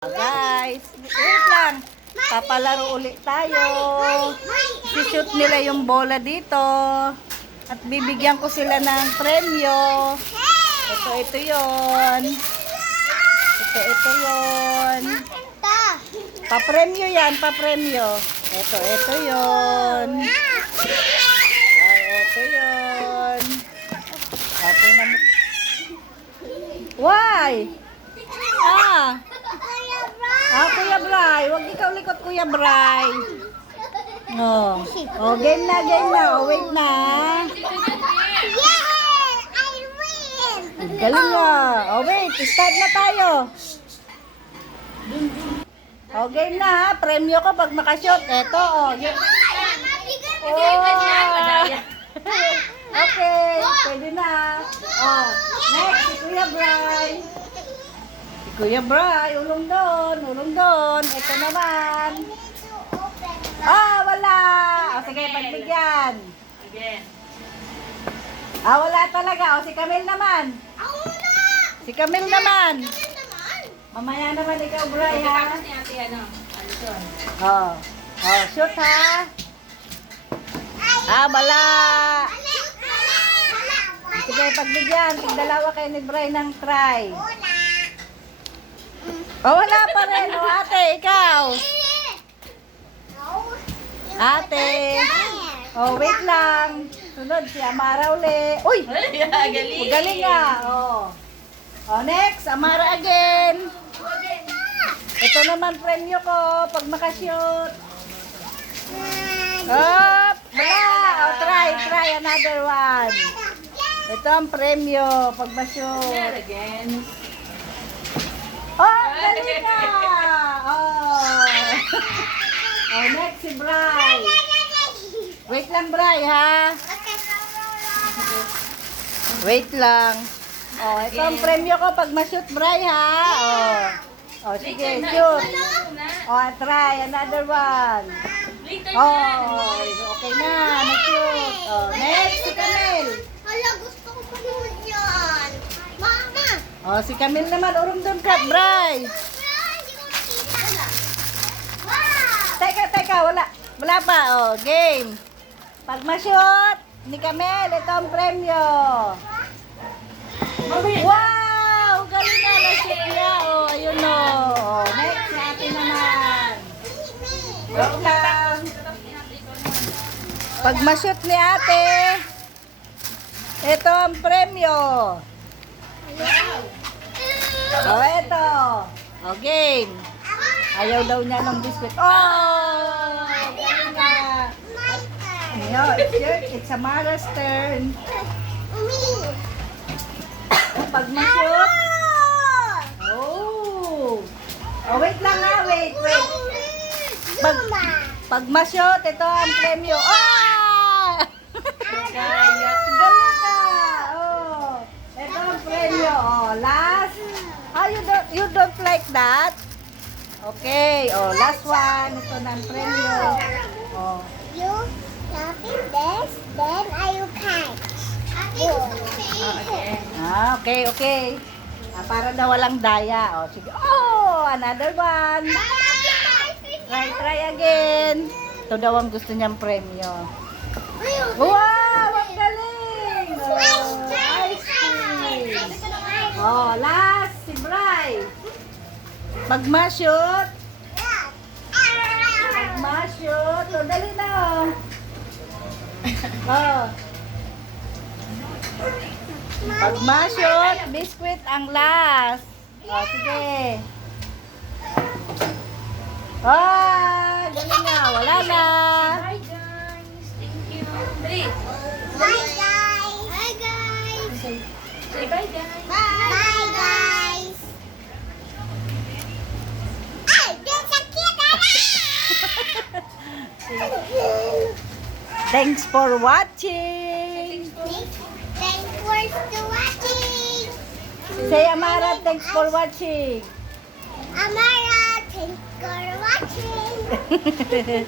Guys, wait lang. Papalaro ulit tayo. Si-shoot nila yung bola dito. At bibigyan ko sila ng premyo. Ito yon. Ito yon. Pa-premyo yan, pa-premyo. Ito yon. Ito yon. Ito na. Why? Kuya Bray. Huwag ikaw likot, Kuya Bray. Game na. Wait na. Yeah! I win! Galing nga. Wait. Start na tayo. Game na ha. Premyo ko pag makashot. Ito, Okay. Pwede na. Next, si Kuya Bray. Kuya Bray, ulong doon. Ito naman. Wala. Sige, pagbigyan. Wala talaga. Si Camille naman. Si Camille naman. Mamaya naman ikaw, Bray, ha? Shoot, ha? Wala. Sige, pagbigyan. Tigdalawa kayo ni Bray ng try. Wala pa rin. Ate, ikaw. Ate. Wait lang. Sunod si Amara uli. Uy! Galing nga. Next, Amara again. Ito naman premyo ko pag makashoot. Wala. Try another one. Ito ang premyo pag ma-shoot. Galing ka! Next si Bray. Wait lang, Bray, ha? Wait lang. Ito ang premyo ko pag ma-shoot, Bray, ha? Sige, shoot. Try another one. Okay na. Mag-shoot. Next si Camille. Gusto ko pa naman yan. Mama! Si Camille naman, urong doon ka, Bray. Hindi ko nakita. Teka, wala pa. Game. Pag ma-shoot ni Camille, ito ang premyo. Wow! Galing na, na-shoot niya. Ayun o. Next, sa atin naman. Welcome. Pag ma-shoot ni ate, ito ang premyo. Ito. Game. Ayaw daw niya ng biscuit. Galing na. It's Amara's turn. Pag ma-shoot. Wait lang ha. Wait. Pag ma-shoot, ito ang premyo. Galing ka. Ito ang premyo. Last. You don't like that? Okay. Last one. Ito na ang premyo. You laughing this, then I will catch. Okay. Para daw walang daya. Sige. Another one. Try again. Ito daw ang gusto niyang premyo. Wow! Ang galing! Ice cream. Last, si Bray. Pag ma-shoot. Dali na. Pag ma-shoot, biscuit ang last. Sige. Galing na. Wala na. Bye guys. Thank you. Dali. Bye guys. Bye guys. Say bye guys. Bye guys. Ay, there's a kid. Thanks for watching. Thanks for watching. Say Amara, thanks for watching. Amara, thanks for watching.